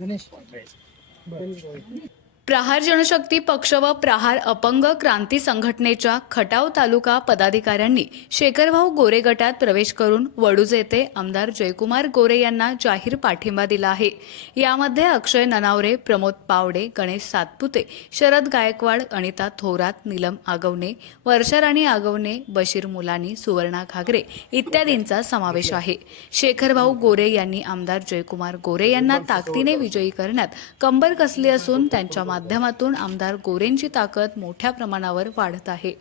गणेश प्रहार जनशक्ती पक्ष व प्रहार अपंग क्रांती संघटनेच्या खटाव तालुका पदाधिकाऱ्यांनी शेखरभाऊ गोरे गटात प्रवेश करून वडूज येथे आमदार जयकुमार गोरे यांना जाहीर पाठिंबा दिला आहे। यामध्ये अक्षय ननावरे, प्रमोद पावडे, गणेश सातपुते, शरद गायकवाड, अनिता थोरात, नीलम आगवणे, वर्षा राणी आगवणे, बशीर मुलानी, सुवर्णा घागरे इत्यादींचा समावेश आहे। शेखरभाऊ गोरे यांनी आमदार जयकुमार गोरे यांना ताकदीने विजयी करण्यात कंबर कसली असून त्यांच्या माध्यमातून आमदार गोरेंची ताकद मोठ्या प्रमाणावर वाढत आहे।